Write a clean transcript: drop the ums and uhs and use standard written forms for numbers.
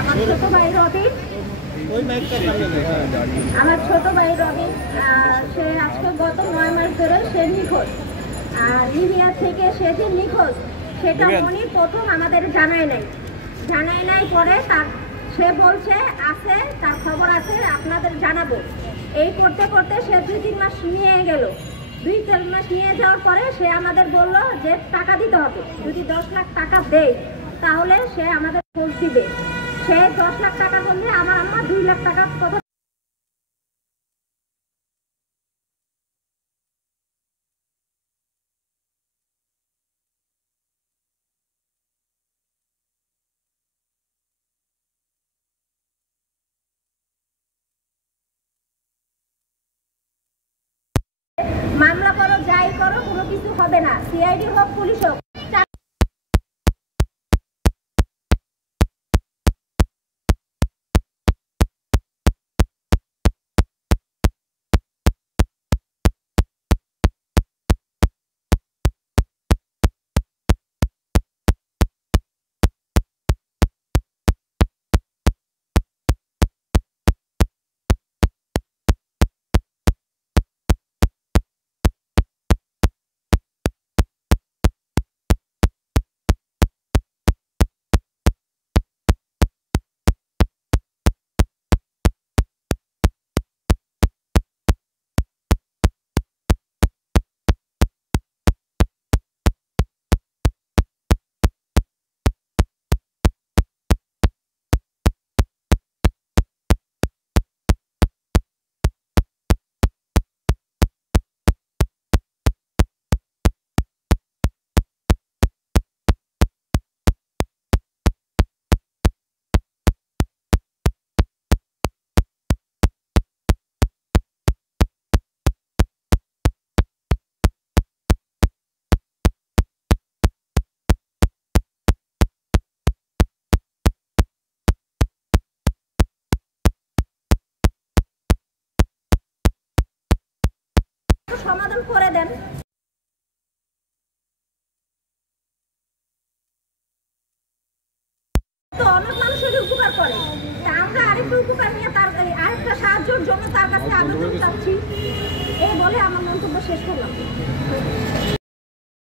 আমার ছোট ভাই রবি, আমার ছোট ভাই রবি সে আজকে গত 9 মাস ধরে সে নিখোঁজ। লিবিয়া থেকে সে যে নিখোঁজ সেটা মনি প্রথম আমাদের জানায় নাই পরে তার সে বলছে আছে, তার খবর আছে, আপনাদের জানাবো। এই করতে করতে সে 2-3 মাস নিয়ে গেল। 2-3 মাস নিয়ে যাওয়ার পরে সে আমাদের বলল যে টাকা দিতে হবে, যদি 10 লাখ টাকা দেয় তাহলে সে আমাদের খোঁজ দিবে। সে 10 লাখ টাকা বললে আমার আম্মা 2 লাখ টাকা কথা মামলা করো, যাই করো, কোনো কিছু হবে না। সিআইডি হোক, পুলিশ হোক, সমাধান করে দেন। তো অনেক মানুষের উপকার করে, তা আমরা আরেকটু উপকার নিয়ে তার আরেকটা সাহায্যের জন্য তার কাছে আবেদন চাচ্ছি। এই বলে আমার মন্তব্য শেষ করলাম।